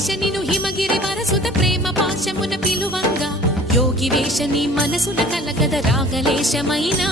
వేష నిను హిమగిరి వరసుత ప్రేమ పాశమున పిలువంగా యోగి వేష నీ మనసున కలగద రాగలేశమైనా